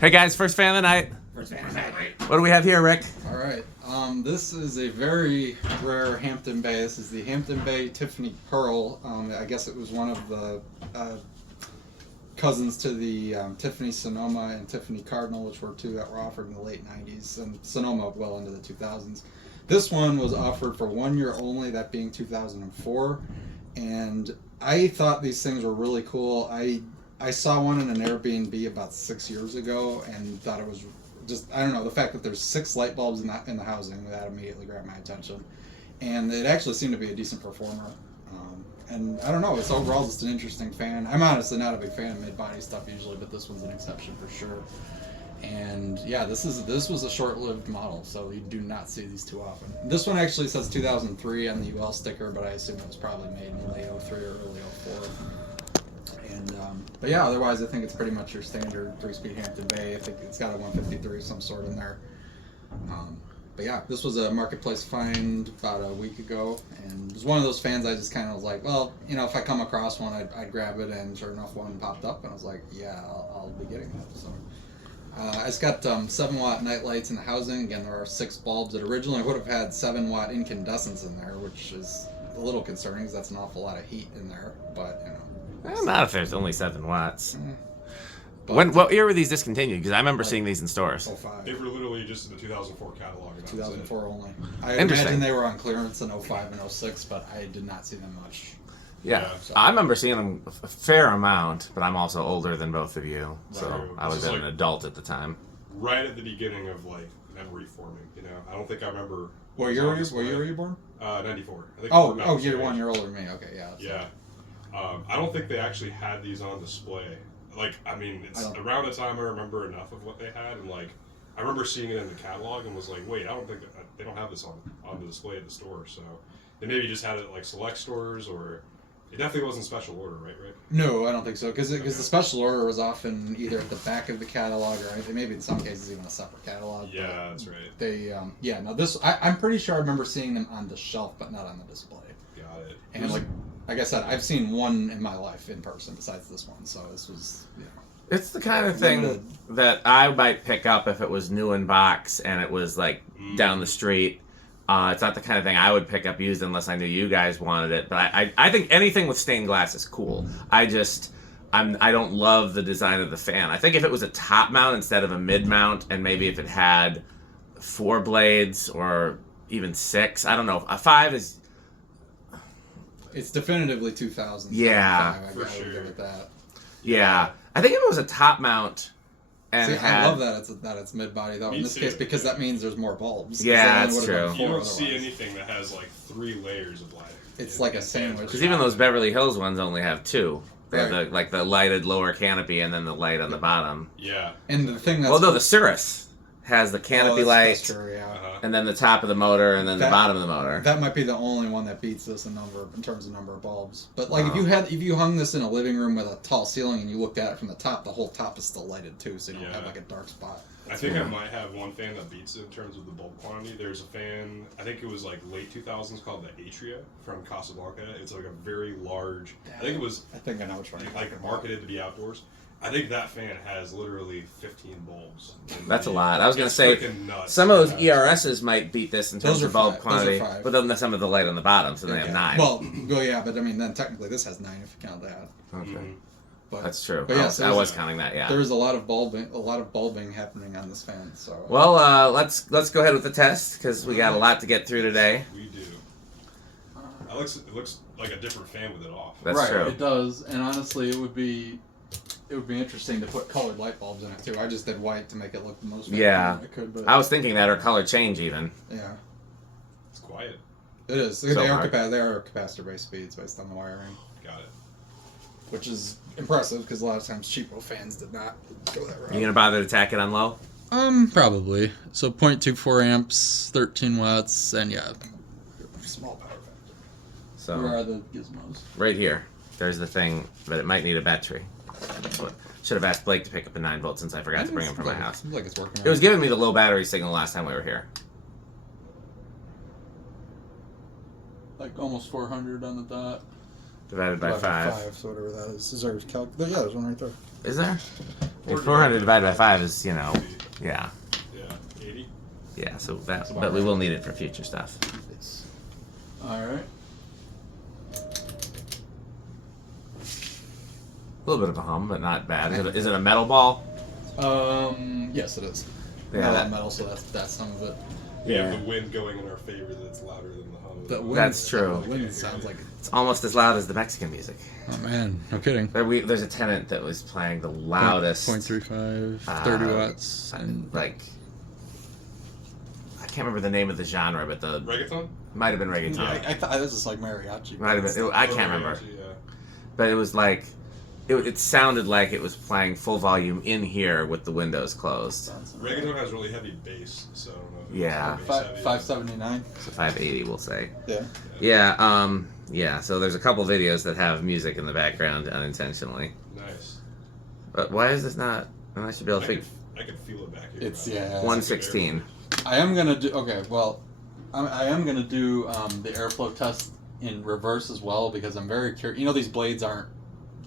Hey guys, first fan of the night. First fan of the night. What do we have here, Rick? All right. This is a very rare Hampton Bay. This is the Hampton Bay Tiffany Pearl. I guess it was one of the cousins to the Tiffany Sonoma and Tiffany Cardinal, which were two that were offered in the late 90s, and Sonoma well into the 2000s. This one was offered for 1 year only, that being 2004, and I thought these things were really cool. I saw one in an Airbnb about 6 years ago and thought it was just, I don't know, the fact that there's 6 light bulbs in the housing, that immediately grabbed my attention. And it actually seemed to be a decent performer. And I don't know, it's overall just an interesting fan. I'm honestly not a big fan of mid-body stuff usually, but this one's an exception for sure. And yeah, this was a short-lived model, so you do not see these too often. This one actually says 2003 on the UL sticker, but I assume it was probably made in late 03 or early 04. And but yeah, otherwise I think it's pretty much your standard 3-speed Hampton Bay. I think it's got a 153 of some sort in there. But yeah, this was a marketplace find about a week ago, and it was one of those fans I just kind of was like, well, you know, if I come across one, I'd grab it, and sure enough, one popped up, and I was like, yeah, I'll be getting that. So it's got 7-watt night lights in the housing. Again, there are 6 bulbs. It originally would have had 7-watt incandescents in there, which is a little concerning because that's an awful lot of heat in there, but you know. Well, not if there's only 7 watts. But, What year were these discontinued? Because I remember seeing these in stores. 05. They were literally just in the 2004 catalog. And 2004 only. I Interesting. imagine they were on clearance in 05 and 06, but I did not see them much. Yeah, Yeah. I remember seeing them a fair amount, but I'm also older than both of you, so Right. I was This is an like- adult at the time. Right at the beginning of like memory forming, you know. I don't think I remember. What year were you born? 94. I think Oh, we're about the year same one. age. You're older than me. Okay, yeah. Yeah. I don't think they actually had these on display. Like, I mean, it's around the time I remember enough of what they had, and like, I remember seeing it in the catalog and was like, wait, I don't think they don't have this on the display at the store. So they maybe just had it at like select stores, or it definitely wasn't special order, right? No, I don't think so. Because the special order was often either at the back of the catalog, or maybe in some cases even a separate catalog. Yeah, that's right. They, no, this, I'm pretty sure I remember seeing them on the shelf, but not on the display. Got it. And like I said, I've seen one in my life in person besides this one, so this was, you know. It's the kind of thing that I might pick up if it was new in box and it was like down the street. It's not the kind of thing I would pick up used unless I knew you guys wanted it. But I think anything with stained glass is cool. I don't love the design of the fan. I think if it was a top mount instead of a mid mount, and maybe if it had 4 blades or even 6, I don't know. A 5 is. It's definitively 2000. Yeah, I for gotta sure. give it that. Yeah, I think if it was a top mount and See, had. I love that it's mid body though. Me In this too, case, because yeah. that means there's more bulbs. Yeah, Because that's they only would've true. been You 4 don't see otherwise. anything that has like 3 layers of lighting. It's in- like a in sandwich. fans. Because even those Beverly Hills ones only have 2. They have Right. the lighted lower canopy and then the light on the bottom. Yeah. And the thing that's Well, no, the Cirrus has the canopy light, That's true, yeah. and then the top of the motor, and then the That- bottom of the motor. That might be the only one that beats this in terms of number of bulbs. But like if you hung this in a living room with a tall ceiling and you looked at it from the top, the whole top is still lighted too, so you don't have like a dark spot. I think I might have one fan that beats it in terms of the bulb quantity. There's a fan, I think it was like late 2000s, called the Atria from Casablanca. It's like a very large, I think it was I think I know which one you're talking like about. marketed to be outdoors. I think that fan has literally 15 bulbs. That's a lot. I was going to It's say, freaking nuts. some of those ERSs might beat this in terms Those are of bulb 5. Those are quantity, 5. but then some of the light on the bottom, so they have 9. Well, yeah, but I mean, then technically this has 9 if you count that. Okay. Mhm. But, That's true. But yeah, I was counting that, yeah. There is a lot of bulbing happening on this fan. So Well, let's go ahead with the test, because we got a lot to get through today. We do. It looks like a different fan with it off. That's right, true. it does. And honestly, it would be interesting to put colored light bulbs in it too. I just did white to make it look the most Yeah. I could, but I was thinking that, or color change even. yeah, It's quiet. it is. So They are hard. capacitor-based speeds based on the wiring, Got it. which is impressive because a lot of times cheapo fans did not go that route. You gonna bother to tack it on low? Probably. So 0.24 amps, 13 watts, and yeah, small power factor. So Where are the gizmos? right here, there's the thing, but it might need a battery. Should have asked Blake to pick up a 9-volt since I forgot to bring him from my house. Seems like it's working. It was giving me the low battery signal last time we were here. like almost 400 on the dot. Divided by 5. So whatever that is. Is there yeah, there's one right there. Is there? 400 divided by 5 is, yeah. Yeah, 80. Yeah, so but we will need it for future stuff. All right. A little bit of a hum, but not bad. Is it a metal ball? Yes, it is. Yeah, That metal, so that's some of it. We have the wind going in our favor that's louder than the hum. That's true. The wind sounds like It's almost as loud as the Mexican music. Oh man, no kidding. There's a tenant that was playing the loudest. 0.35, 30 watts, and like I can't remember the name of the genre, but the Reggaeton? might have been reggaeton. Yeah, I thought this is like mariachi. Might have been. I can't remember. Mariachi, yeah. But it was like it sounded like it was playing full volume in here with the windows closed. Reggaeton has really heavy bass, so I don't know. Yeah. 579. So 580, we'll say. Yeah. Yeah. Yeah. So there's a couple videos that have music in the background unintentionally. Nice. But why is this not? I should be able to figure. I can feel it back here. It's 116. I am gonna do I am gonna do the airflow test in reverse as well because I'm very curious. You know, these blades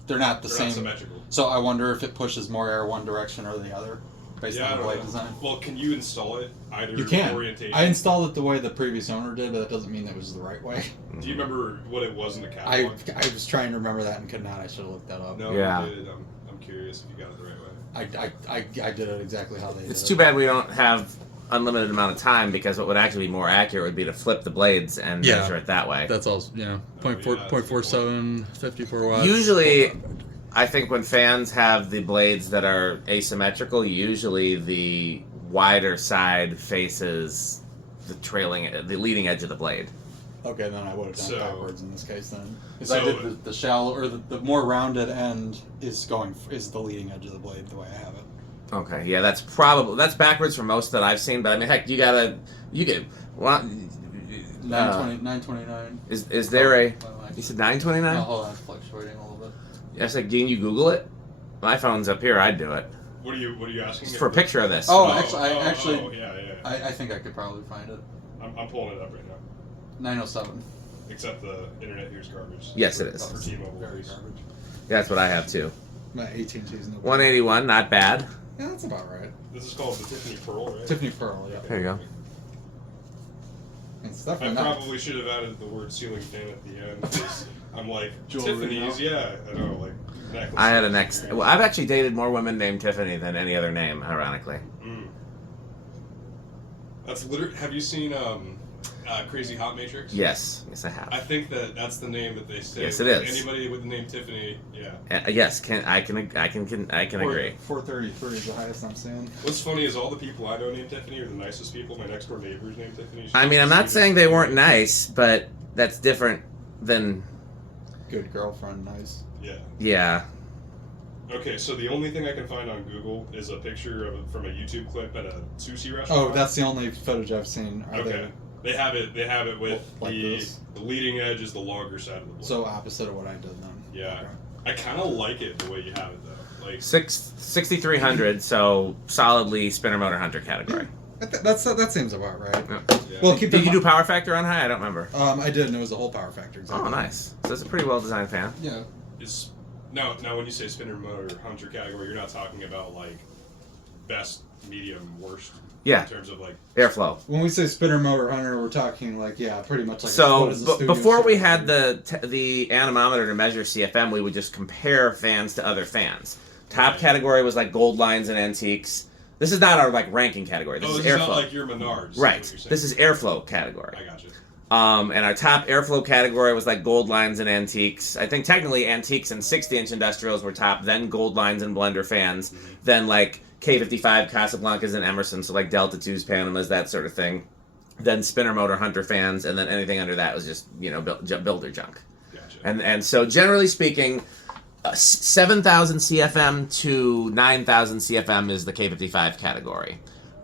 they're not the same. Not symmetrical. So I wonder if it pushes more air one direction or the other based on the blade design. Well, can you install it either You can. orientation? I installed it the way the previous owner did, but that doesn't mean that was the right way. Do you remember what it was in the I catalog? was trying to remember that and could not. I should have looked that up. No, Yeah. you did. I'm curious if you got it the right way. I did it exactly how they did it. It's too bad we don't have unlimited amount of time because what would actually be more accurate would be to flip the blades and measure it that way. That's also, Oh, yeah, 0.47, 54 watts. Usually, I think when fans have the blades that are asymmetrical, usually the wider side faces the leading edge of the blade. Okay, then I would have done So- it backwards in this case then. Because So- I did the shallow, or the more rounded end is the leading edge of the blade the way I have it. Okay, yeah, that's backwards for most that I've seen. But I mean, heck, you get well, 929. is there a? You said 929? No, hold on, it's fluctuating a little bit. I said, can you Google it? My phone's up here. I'd do it. What are you asking? Just for a picture of this. Oh, Oh, yeah. I think I could probably find it. I'm pulling it up right now. 907. Except the internet here's garbage. Yes, it is. For T-Mobile, Very please. garbage. Yeah, that's what I have too. My AT&T's no. 181, not bad. Yeah, that's about right. This is called the Tiffany Pearl, right? Tiffany Pearl, yeah. There you go. It's I definitely not. probably should have added the word ceiling fan at the end because I'm like, Jewelry Tiffany's, now. yeah. I know, like, necklaces. I had a next. Well, I've actually dated more women named Tiffany than any other name, ironically. Mm. That's literally. Have you seen Crazy Hot Matrix? Yes, I I have. think that's the name that they say. Yes, it Like, is. Anybody with the name Tiffany, yeah. Yes, I can agree. 433 is the highest I'm seeing. What's funny is all the people I know named Tiffany are the nicest people. My next door neighbor's named Tiffany. I mean, I'm not saying they weren't nice, but that's different than. Good girlfriend, nice. Yeah. Yeah. Okay, so the only thing I can find on Google is a picture from a YouTube clip at a sushi restaurant. Oh, that's the only footage I've seen. Are Okay. They have it with Like the this? leading edge is the longer side of the blade. So opposite of what I did then. Yeah. Okay. I kind of like it the way you have it though. Like 6,300, so solidly spinner motor hunter category. That seems about right. Yeah. yeah. Well, keep Did in you do mind- power factor on high? I don't remember. I did, and it was a whole power factor. Exactly. Oh, nice. So it's a pretty well designed fan. Yeah. It's now when you say spinner motor hunter category, you're not talking about like best, medium, worst. Yeah. In terms of like Airflow. When we say spinner motor hunter, we're talking like pretty much like. So what is the studio before we standard? had the anemometer to measure CFM, we would just compare fans to other fans. Top Right. category was like gold lines and antiques. This is not our like ranking category. This oh, is this is airflow. not like your Menards. is Right. what you're saying. This is airflow category. I got you. And our top airflow category was like gold lines and antiques. I think technically antiques and 60-inch industrials were top, then gold lines and blender fans, then like K55 Casablancas and Emerson, so like Delta 2s, Panamas, that sort of thing. Then spinner motor hunter fans, and then anything under that was just, builder junk. Gotcha. And so generally speaking, 7,000 CFM to 9,000 CFM is the K55 category.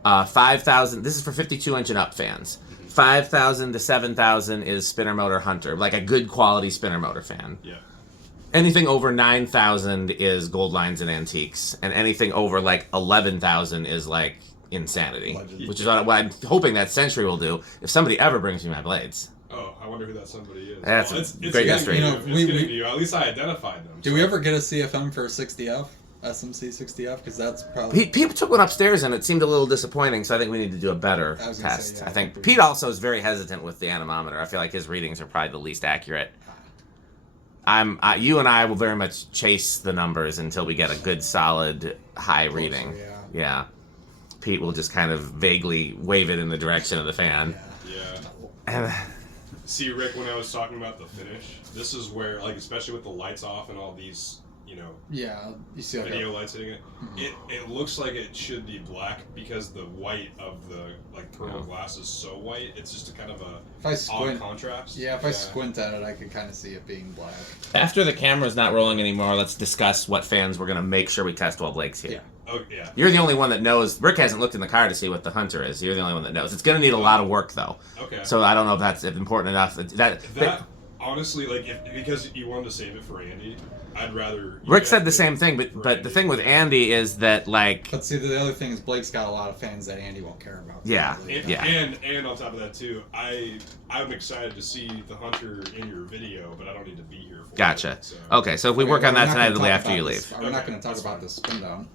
5,000, this is for 52-inch and up fans. 5,000 to 7,000 is spinner motor hunter, like a good quality spinner motor fan. Yeah. Anything over 9,000 is gold lines and antiques, and anything over like 11,000 is like insanity, Legend. which is what I'm hoping that Century will do if somebody ever brings me my blades. Oh, I wonder who that somebody is. That's Well, a great getting mystery. to you. You know, It's we- getting to you. At least I identified them. Did we ever get a CFM for a 60F? SMC 60F? Because that's probably... Pete took one upstairs and it seemed a little disappointing, so I think we need to do a better I was gonna test. say, yeah, I think Pete also is very hesitant with the anemometer. I feel like his readings are probably the least accurate. You and I will very much chase the numbers until we get a good, solid, high reading. Yeah. Pete will just kind of vaguely wave it in the direction of the fan. Yeah. See, Rick, when I was talking about the finish, this is where, like, especially with the lights off and all these, you know, you see video lights hitting it, it looks like it should be black because the white of the, like, pearl glass is so white. It's just a kind of odd contrast. Yeah, if I squint at it, I can kind of see it being black. After the camera's not rolling anymore, let's discuss what fans we're going to make sure we test while Blake's here. Yeah. Oh, yeah. You're the only one that knows. Rick hasn't looked in the car to see what the Hunter is. You're the only one that knows. It's going to need a lot of work, though. Okay. So I don't know if that's important enough. That honestly, like, because you wanted to save it for Andy, I'd rather... Rick said the same thing, but the thing with Andy is that, like... But see, the other thing is Blake's got a lot of fans that Andy won't care about. Yeah. And on top of that, too, I'm excited to see the Hunter in your video, but I don't need to be here for Gotcha. it. So. Okay, so if we work on that tonight, it'll be after you leave. We're not going to talk about this spin down.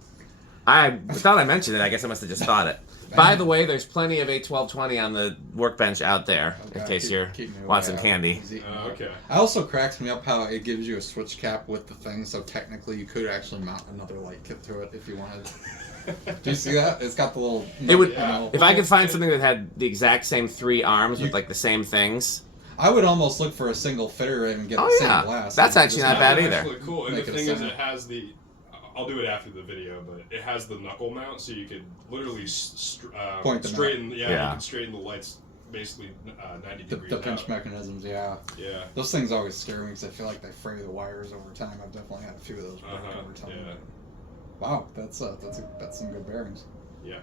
I thought I mentioned it. I guess I must have just thought it. By the way, there's plenty of 81220 on the workbench out there, in case you want some candy. Okay. It also cracks me up how it gives you a switch cap with the thing, so technically you could actually mount another light kit to it if you wanted. Do you see that? It's got the little... It would, if I could find something that had the exact same 3 arms with like the same things. I would almost look for a single fitter and get the same glass. That's actually not bad either. Actually cool. And the thing is, it has the... I'll do it after the video, but it has the knuckle mount, so you could literally point them straighten. You can straighten the lights basically 90 degrees. The pinch mechanisms, Yeah. Those things always scare me because I feel like they fray the wires over time. I've definitely had a few of those break over time. Yeah. Wow, that's some good bearings. Yeah.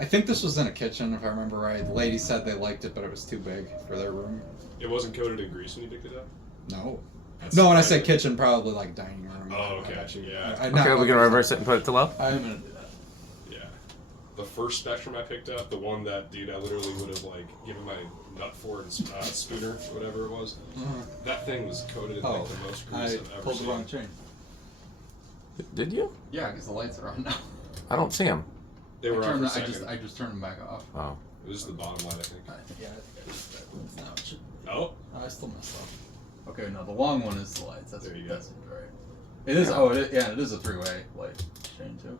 I think this was in a kitchen, if I remember right. The lady said they liked it, but it was too big for their room. It wasn't coated in grease when you picked it up? No. No, when I say kitchen, probably like dining room. Oh, okay. Okay, we're going to reverse it and put it to low? I'm going to do that. Yeah. The first Spectrum I picked up, the one that, dude, I literally would have, like, given my nut for and spooner, whatever it was. That thing was coated in, like, the most grease I've ever pulled seen. the wrong chain. Did you? Yeah, because the lights are on now. I don't see them. They were on for a second. I just turned them back off. Oh. It was the bottom light, I think. Yeah, I think now it should... Oh. I still messed up. Okay, no, the long one is the lights. That's, there you go. That's right. It is. Oh, it is a 3-way light chain too.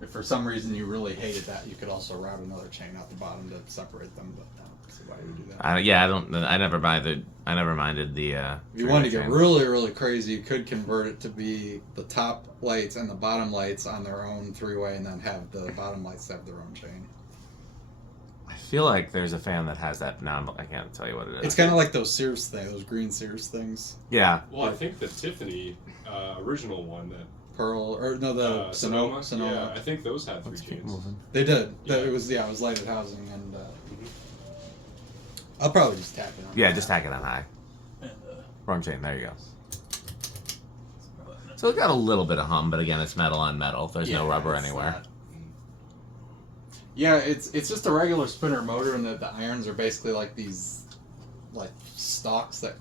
If for some reason you really hated that, you could also route another chain out the bottom to separate them. But so why would you do that? I never minded the. If you wanted to get really, really crazy, you could convert it to be the top lights and the bottom lights on their own 3-way, and then have the bottom lights have their own chain. I feel like there's a fan that has that now. I can't tell you what it is. It's kind of like those Sears things, those green Sears things. Yeah. Well, I think the Tiffany original one that Pearl or no, the Sonoma. Yeah, I think those had 3 chains. They did. Yeah. It was lighted housing, and I'll probably just tack it on. Yeah, just tack it on high. And, wrong chain. There you go. So it's got a little bit of hum, but again, it's metal on metal. There's no rubber anywhere. Yeah, it's just a regular spinner motor, and the irons are basically like these stalks that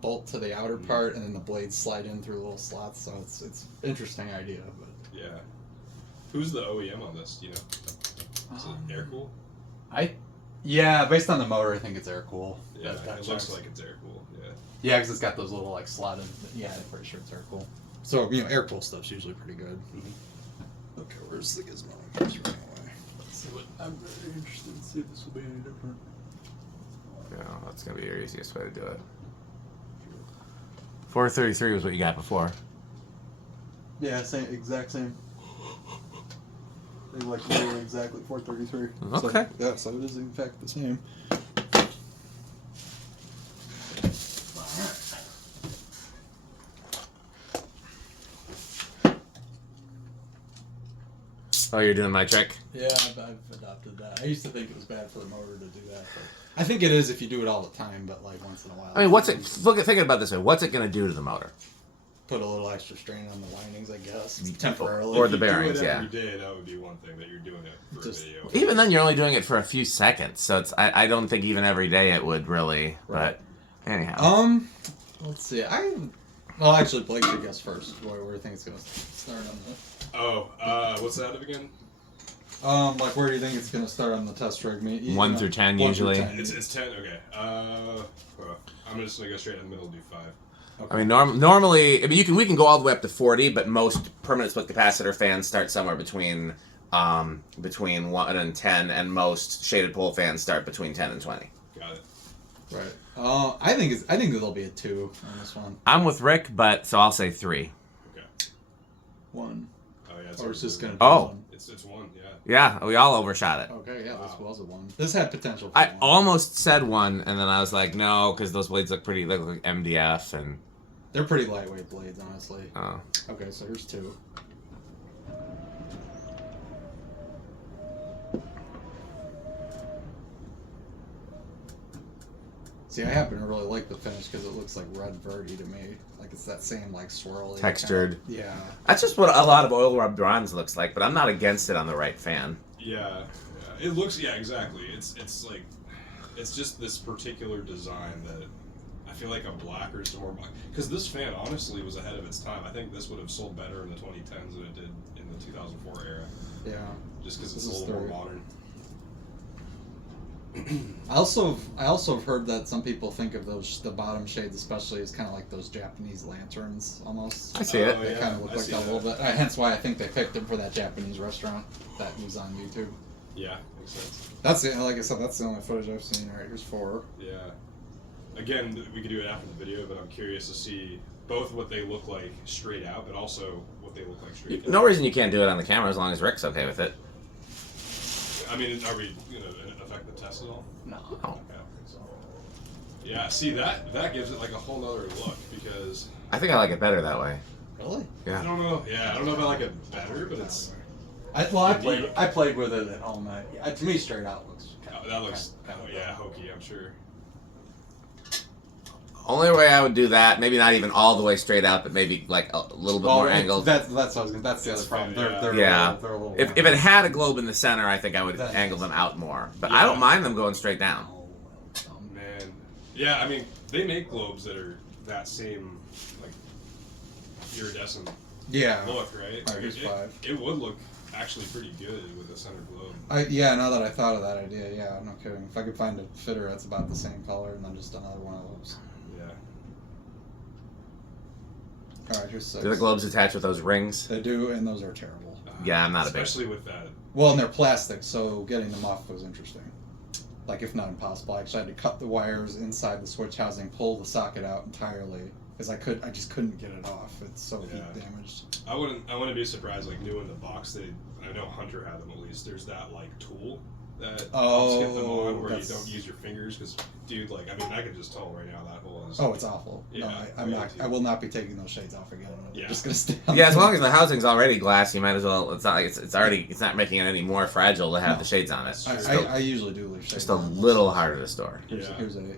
bolt to the outer part, and then the blades slide in through little slots. So it's an interesting idea. But yeah, who's the OEM on this? Do you know? Is it Air-Cool? Based on the motor, I think it's Air-Cool. Yeah, it looks like it's Air-Cool. Yeah. Yeah, because it's got those little slotted. Yeah, I'm pretty sure it's Air-Cool. So Air-Cool stuff's usually pretty good. Okay, where's the gizmo? It's running away. I'm very interested to see if this will be any different. Yeah, that's gonna be your easiest way to do it. 433 was what you got before. Yeah, exact same. They literally exactly 433. Okay. So it is in fact the same. Oh, you're doing my trick? Yeah, I've adopted that. I used to think it was bad for the motor to do that, but I think it is if you do it all the time, but like once in a while. I mean, thinking about it this way, what's it going to do to the motor? Put a little extra strain on the windings, I guess. Temporarily. Or the bearings, yeah. Every day, that would be one thing that you're doing it for a video. Even then, you're only doing it for a few seconds, so I don't think even every day it would really, but anyhow. Let's see. Well, actually, Blake should guess first. Where do you think it's gonna start on the? Oh, what's that again? Like where do you think it's gonna start on the test rig? 1 through 10 usually. It's 10. Okay. I'm just gonna go straight in the middle and do 5. Okay. I mean, normally, I mean, we can go all the way up to 40, but most permanent split capacitor fans start somewhere between 1 and 10, and most shaded pole fans start between 10 and 20. Got it. Right. I think it'll be a 2 on this one. I'm with Rick, but so I'll say 3. Okay. 1. Oh yeah. Or it's just gonna. Be Oh. 1. It's 1. Yeah. Yeah, we all overshot it. Okay. Yeah. Wow. This was a 1. This had potential. For I 1. almost said 1, and then I was like, no, because those blades look like MDF, and They're pretty lightweight blades, honestly. oh. Okay, so here's 2. See, I happen to really like the finish because it looks like red verdi to me. Like it's that same like swirly Textured. Kind of, yeah. That's just what a lot of oil rub bronze looks like, but I'm not against it on the right fan. Yeah. It looks. Yeah. Exactly. It's like, it's just this particular design that I feel like a black or some more black. Because this fan honestly was ahead of its time. I think this would have sold better in the 2010s than it did in the 2004 era. Yeah. Just because it's a little more modern. I also have heard that some people think of the bottom shades especially as kind of like those Japanese lanterns almost. I see it. They kind of look like that a little bit. Hence why I think they picked them for that Japanese restaurant that was on YouTube. Yeah, makes sense. That's it. Like I said, that's the only footage I've seen. All right, here's 4. Yeah. Again, we could do it after the video, but I'm curious to see both what they look like straight out, but also what they look like straight in. No reason you can't do it on the camera as long as Rick's okay with it. I mean, are we gonna affect the test at all? No. Oh. Yeah, see that gives it like a whole nother look because I think I like it better that way. Really? I Yeah. don't know. Yeah, I don't know if I like it better, but it's I played with it at home. To me, straight out looks. that looks hokey. I'm sure. Only way I would do that, maybe not even all the way straight out, but maybe like a little bit more angled. That's what I was gonna. That's the other problem. They're Yeah. they're a little If it had a globe in the center, I think I would angle them out more. But I don't mind them going straight down. Man, yeah. I mean, they make globes that are that same like iridescent look, right? Alright, here's 5. It would look actually pretty good with a center globe. Now that I thought of that idea, yeah, I'm not kidding. If I could find a fitter that's about the same color and then just another one of those. Yeah. Alright, here's 6. Do the globes attach with those rings? They do, and those are terrible. Yeah, I'm not a big. Especially with that. Well, and they're plastic, so getting them off was interesting. Like, if not impossible. I actually had to cut the wires inside the switch housing, pull the socket out entirely, because I just couldn't get it off. It's so heat damaged. I wouldn't be surprised, like, new in the box, I know Hunter had them at least, there's that, like, tool that helps get them on where you don't use your fingers, because, dude, like, I mean, I can just tell right now that hole is... Oh, it's awful. Yeah, no, I will not be taking those shades off again. I'm just going to stay on Yeah, as long as the housing's already glass, you might as well. It's not like it's not making it any more fragile to have the shades on it. I usually do leave shades Just a on. little harder to store. Here's a...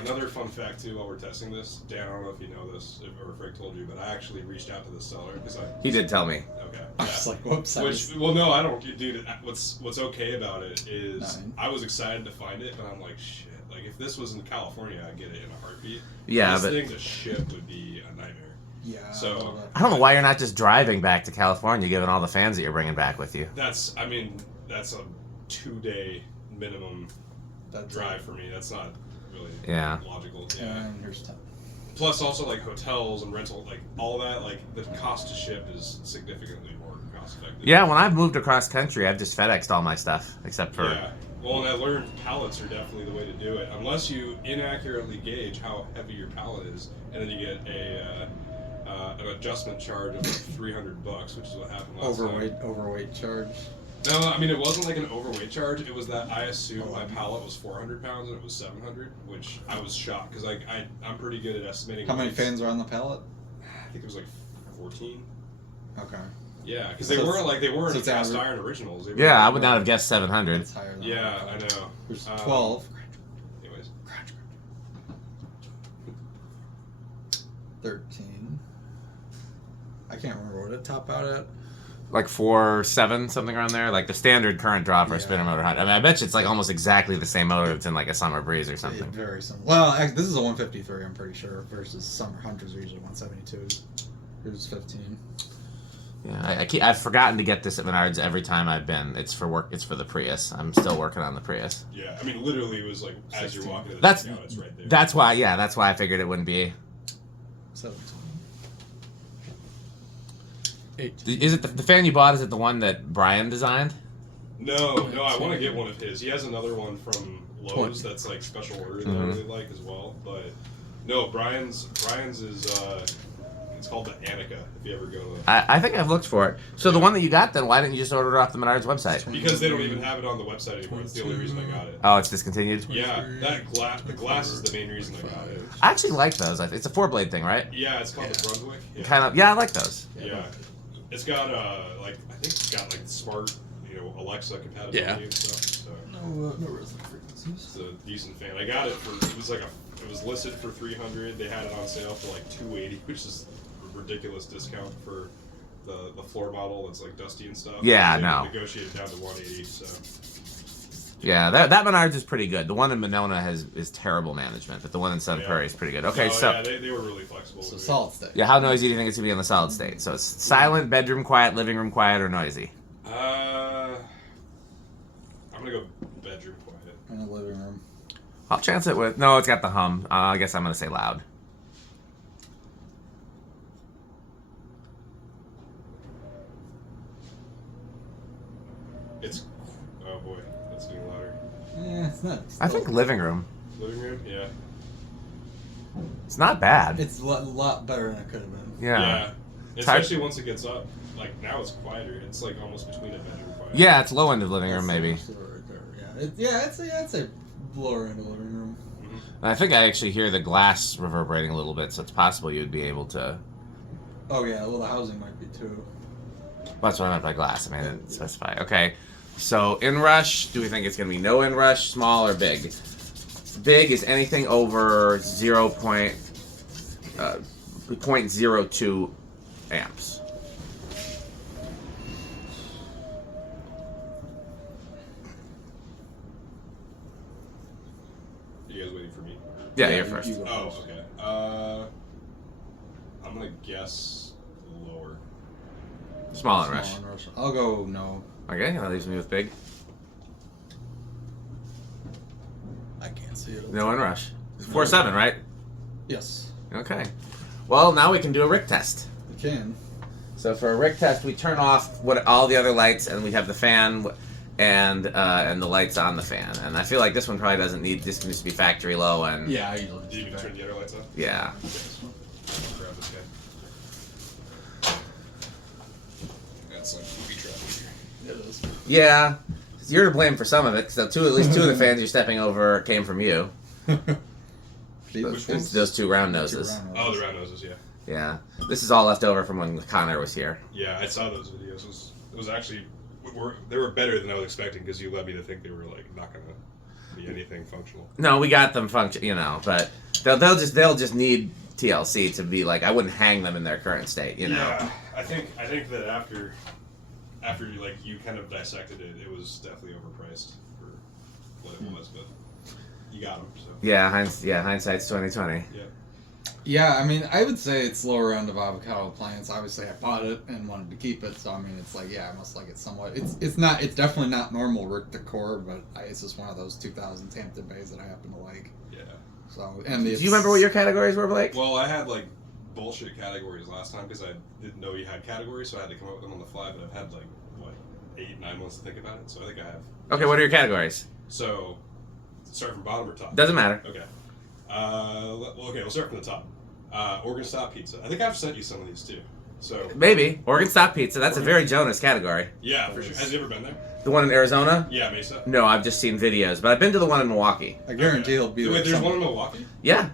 Another fun fact too, while we're testing this, Dan, I don't know if you know this or if Rick told you, but I actually reached out to the seller because He did tell me. Okay. I was like, whoops. Well, no, I don't, dude. What's okay about it is I was excited to find it, but I'm like, shit. Like if this was in California, I'd get it in a heartbeat. Yeah, this but thing to ship would be a nightmare. Yeah. So I don't know why you're not just driving back to California, given all the fans that you're bringing back with you. That's a 2-day minimum drive for me. That's not really logical. Yeah. And here's 10. Plus, also like hotels and rental, like all that, like the cost to ship is significantly more cost effective. Yeah, when I've moved across country, I've just FedExed all my stuff, except for. Yeah. Well, and I learned pallets are definitely the way to do it, unless you inaccurately gauge how heavy your pallet is, and then you get an adjustment charge of like $300, which is what happened last time. Overweight charge. No, I mean it wasn't like an overweight charge. It was that I assumed my pallet was 400 pounds and it was 700, which I was shocked because I'm pretty good at estimating. How many fans are on the pallet? I think it was like 14. Okay. Yeah, because they weren't cast iron originals. Yeah, I would not have guessed 700. It's higher than yeah, I know. There's 12. Anyways. 13. I can't remember what it top out at. like 4.7, something around there. Like the standard current draw for a spinner motor hunt. I mean, I bet you it's like almost exactly the same motor that's in like a Summer Breeze or something. Very similar. Well, actually, this is a 153, I'm pretty sure, versus Summer Hunters are usually 172. Here's 15. Yeah, I've forgotten to get this at Menards every time I've been. It's for work. It's for the Prius. I'm still working on the Prius. Yeah, I mean, literally, it was like as you're walking to the That's checkout, it's right there. That's why. Yeah, that's why I figured it wouldn't be. 17. 18. Is it the fan you bought? Is it the one that Brian designed? No, I want to get one of his. He has another one from Lowe's that's like special order that I really like as well. But no, Brian's is it's called the Annika. If you ever go to I think I've looked for it. So the one that you got, then why didn't you just order it off the Menards website? because they don't even have it on the website anymore. That's the only reason I got it. Oh, it's discontinued. Yeah, the glass is the main reason I got it. I actually like those. It's a 4-blade thing, right? Yeah, it's called the Brunswick. Yeah. Kind of. Yeah, I like those. Yeah, it's got I think it's got like smart, Alexa compatibility and stuff. So No resonant frequencies. it's a decent fan. I got it for it was listed for $300. They had it on sale for like $280, which is a ridiculous discount for the floor model that's like dusty and stuff. Yeah, they no. Negotiated down to $180. So Yeah, that Menards is pretty good. The one in Monona is terrible management, but the one in Sun Prairie is pretty good. Okay, they were really flexible. So with me. solid state. Yeah, how noisy do you think it's gonna be in the solid state? So it's silent, bedroom quiet, living room quiet, or noisy? I'm gonna go bedroom quiet. In the living room. I'll chance it with no. It's got the hum. I guess I'm gonna say loud. Oh boy, that's getting louder. Yeah, it's not. I think living room. Living room, yeah. It's not bad. It's a lot better than it could have been. Yeah. Especially once it gets up. Like now it's quieter. It's like almost between a bedroom quiet. Yeah, it's low end of living room maybe. I'd say lower end of living room. I think I actually hear the glass reverberating a little bit, so it's possible you'd be able to. Oh yeah, well the housing might be too. That's what I meant by glass. I mean, I didn't specify. Okay, so inrush. Do we think it's going to be no inrush, small, or big? Big is anything over 0.02 amps. You guys waiting for me? Yeah, you're first. You go Oh, first. okay. I'm gonna guess lower. Small inrush. I'll go no. Okay, that leaves me with big. I can't see it. No inrush. 4.7, right? Yes, Okay. Well, now we can do a Rick test. you can. So for a Rick test, we turn off all the other lights, and we have the fan and the lights on the fan. And I feel like this one probably doesn't need. This needs to be factory low and. Yeah, I usually. Did you even turn the other lights on? Yeah. Grab this guy. That's like booby trap here. It is. Yeah. You're to blame for some of it. So at least two of the fans you're stepping over came from you. Which ones? Those two round noses. Oh, the round noses, yeah. Yeah. This is all left over from when Connor was here. Yeah, I saw those videos. It was actually they were better than I was expecting because you led me to think they were like not gonna be anything functional. No, we got them but they'll just need TLC to be like. I wouldn't hang them in their current state, Yeah, I think that after you kind of dissected it, it was definitely overpriced for what it was, but you got them. So Yeah, hindsight's 2020. yeah. Yeah, I mean, I would say it's lower end of avocado plants. Obviously, I bought it and wanted to keep it, so I mean, it's like, yeah, I must like it somewhat. It's definitely not normal Rick decor, but it's just one of those 2000s Hampton Bays that I happen to like. Yeah. So, and Do you remember what your categories were, Blake? Well, I had like bullshit categories last time because I didn't know you had categories, so I had to come up with them on the fly. But I've had like 8-9 months to think about it, so I think I have. Okay, what are your categories? So, start from bottom or top? Doesn't matter. Okay. We'll start from the top. Oregon Stop Pizza. I think I've sent you some of these too. So Maybe. Oregon Stop Pizza. That's a very Jonas category. yeah, for sure. Has you ever been there? The one in Arizona? Yeah, Mesa. No, I've just seen videos, but I've been to the one in Milwaukee. I guarantee he'll be Wait, there. there's one somewhere. in Milwaukee? Yeah.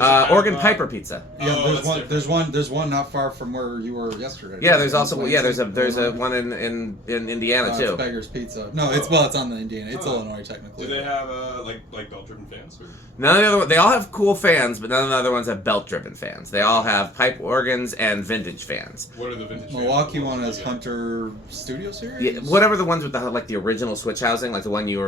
Organ Piper Pizza. Yeah, Oh, there's that's one. There's one not far from where you were yesterday. Yeah, there's also there's a one in Indiana too. It's Beggar's Pizza. No, it's on the Indiana. It's Illinois technically. Do they have like belt-driven fans? Or? None of the other, they all have cool fans, but none of the other ones have belt-driven fans. They all have pipe organs and vintage fans. What are the vintage? Milwaukee fans? one is Hunter Studio Series. Yeah, whatever the ones with the original switch housing, like the one you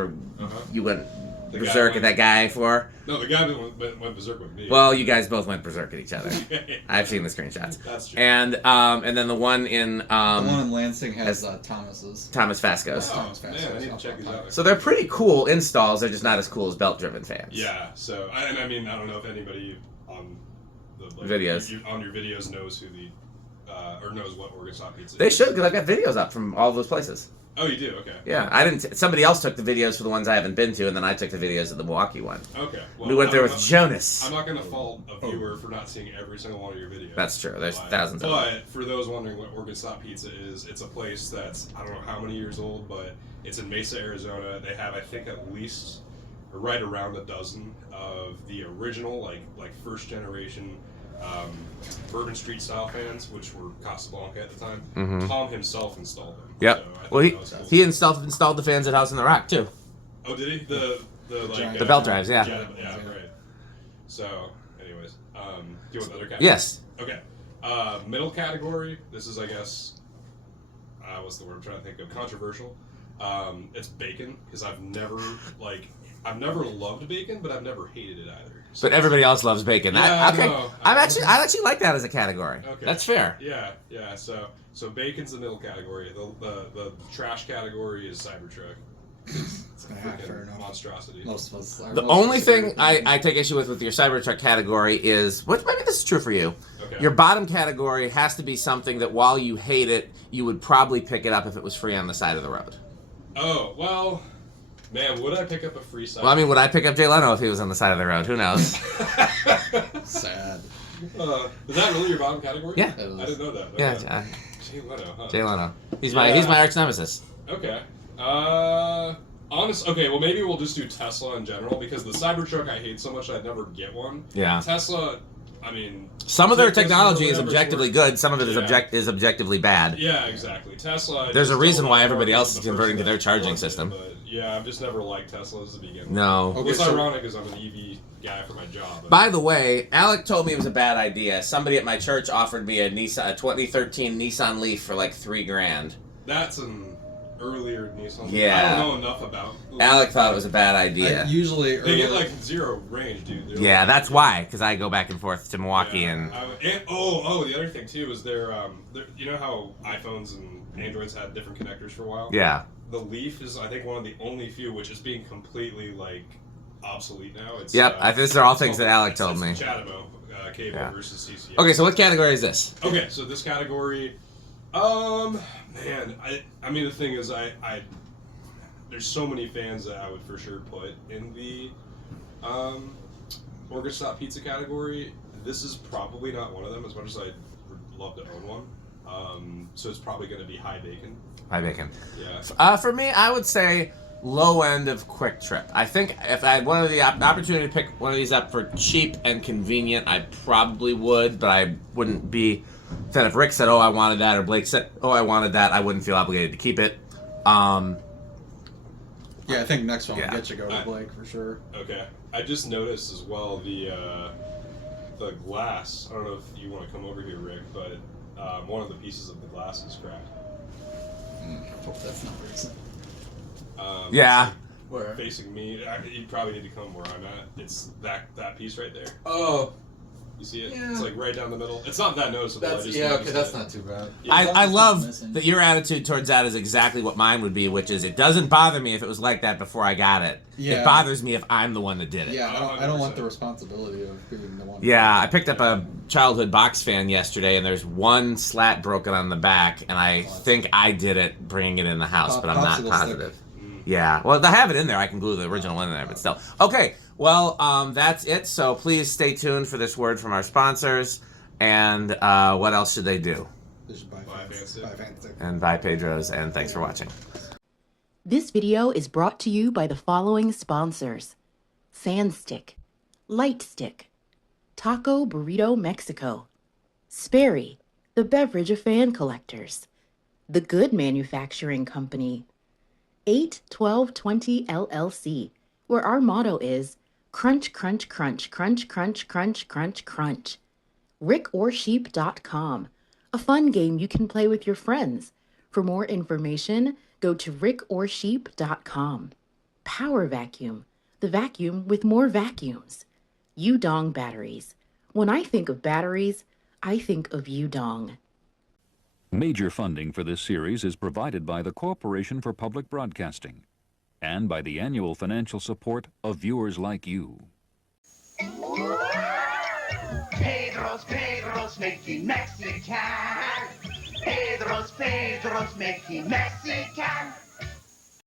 went berserk at that guy for. No, the guy that went berserk with me. Well, you guys both went berserk at each other. I've seen the screenshots. That's true. And then the one in the one in Lansing has Thomas Fasco's. Thomas Fasco's. Man, I need to check these out. So they're pretty cool installs. They're just not as cool as belt-driven fans. Yeah. So I mean, I don't know if anybody on the videos on your videos knows who the or knows what Organ Stop Pizza. They is. should, because I've got videos up from all those places. Oh, you do? Okay. Yeah, I didn't. Somebody else took the videos for the ones I haven't been to, and then I took the videos of the Milwaukee one. Okay. Well, We went there with Jonas. I'm not going to fault a viewer for not seeing every single one of your videos. That's true. There's thousands of them. But for those wondering what Organ Stop Pizza is, it's a place that's, I don't know how many years old, but it's in Mesa, Arizona. They have, I think, at least right around a dozen of the original, like first generation Bourbon Street style fans, which were Casablanca at the time. Mm-hmm. Tom himself installed them. Yep. So Well, cool. he installed the fans at House in the Rock too. Oh, did he? The belt drives, yeah. Yeah, right. So, anyways, do you want the other category? Yes. Okay. Middle category. This is, I guess, what's the word I'm trying to think of? Controversial. It's bacon, because I've never loved bacon, but I've never hated it either. So But everybody else loves bacon. Yeah, Okay. no. I actually like that as a category. Okay. That's fair. Yeah. So bacon's the middle category. The trash category is Cybertruck. It's a fair freaking enough. monstrosity. Most of us. The only thing I take issue with your Cybertruck category is, maybe this is true for you. Okay. Your bottom category has to be something that while you hate it, you would probably pick it up if it was free on the side of the road. Oh, well, man, would I pick up a free Cybertruck? Well, I mean, would I pick up Jay Leno if he was on the side of the road? Who knows? Sad. Is that really your bottom category? Yeah. I didn't know that. Okay. Yeah, Jay Leno, huh? Jay Leno. He's my arch nemesis. Okay. Okay, well, maybe we'll just do Tesla in general, because the Cybertruck I hate so much I'd never get one. Yeah. Tesla, I mean... Some of their Tesla, technology is whatever's objectively worth- good. Some of it is Yeah. is objectively bad. Yeah, exactly. Tesla... There's a just reason don't why like everybody it else in is the converting first to their place. charging Loved it, system. But yeah, I've just never liked Teslas to begin with. No. Okay, What's so- ironic is I'm an EV guy for my job. But By the way, Alec told me it was a bad idea. Somebody at my church offered me a 2013 Nissan Leaf for like $3,000. that's an earlier Nissan. Yeah. I don't know enough about. Alec thought it was a bad idea. Usually, They get like zero range, dude. They're Yeah, like- that's why. Because I go back and forth to Milwaukee Yeah. and The other thing too is they're you know how iPhones and Androids had different connectors for a while. yeah. The Leaf is, I think, one of the only few which is being completely like obsolete now. It's Yep. These are all things that Alec told me. It's CHAdeMO cable Yeah. versus CCS. Okay, so what category is this? Okay, so this category, man, I mean the thing is there's so many fans that I would for sure put in the Organ Stop Pizza category. This is probably not one of them, as much as I'd love to own one. So it's probably going to be High Bacon. High Bacon. Yeah. For me, I would say low end of Quick Trip. I think if I had one of the opportunity to pick one of these up for cheap and convenient, I probably would, but I wouldn't be. Then if Rick said, "Oh, I wanted that," or Blake said, "Oh, I wanted that," I wouldn't feel obligated to keep it. Yeah, I think next one Yeah. will get you go to Blake for sure. Okay. I just noticed as well the glass. I don't know if you want to come over here, Rick, but one of the pieces of the glass is cracked. Hope that's not recent. Yeah. Where? Facing me, you probably need to come where I'm at. It's that piece right there. Oh, You see it? Yeah. It's like right down the middle. It's not that noticeable. I that's just yeah. noticed Okay, that's it. not too bad. Yeah. I It's love missing. that your attitude towards that is exactly what mine would be, which is it doesn't bother me if it was like that before I got it. Yeah. It bothers me if I'm the one that did it. Yeah, I don't want 100%. the responsibility of being the one. Yeah, I picked up a childhood box fan yesterday, and there's one slat broken on the back, and I think I did it bringing it in the house, but I'm not Popsicle positive. stick. Yeah, well, I have it in there. I can glue the original in there, but still. Okay, well, that's it. So please stay tuned for this word from our sponsors. And what else should they do? They should buy fans. Fancy. Buy fancy. And buy Pedro's, and thanks for watching. This video is brought to you by the following sponsors: Sandstick, Lightstick, Taco Burrito Mexico. Sperry, the beverage of fan collectors. The Good Manufacturing Company. 81220 LLC, where our motto is crunch, crunch, crunch, crunch, crunch, crunch, crunch, crunch. rickorsheep.com, a fun game you can play with your friends. For more information, go to rickorsheep.com. Power Vacuum, the vacuum with more vacuums. Udong Batteries. When I think of batteries, I think of Udong. Major funding for this series is provided by the Corporation for Public Broadcasting and by the annual financial support of viewers like you. Pedro's making Mexican. Pedro's making Mexican.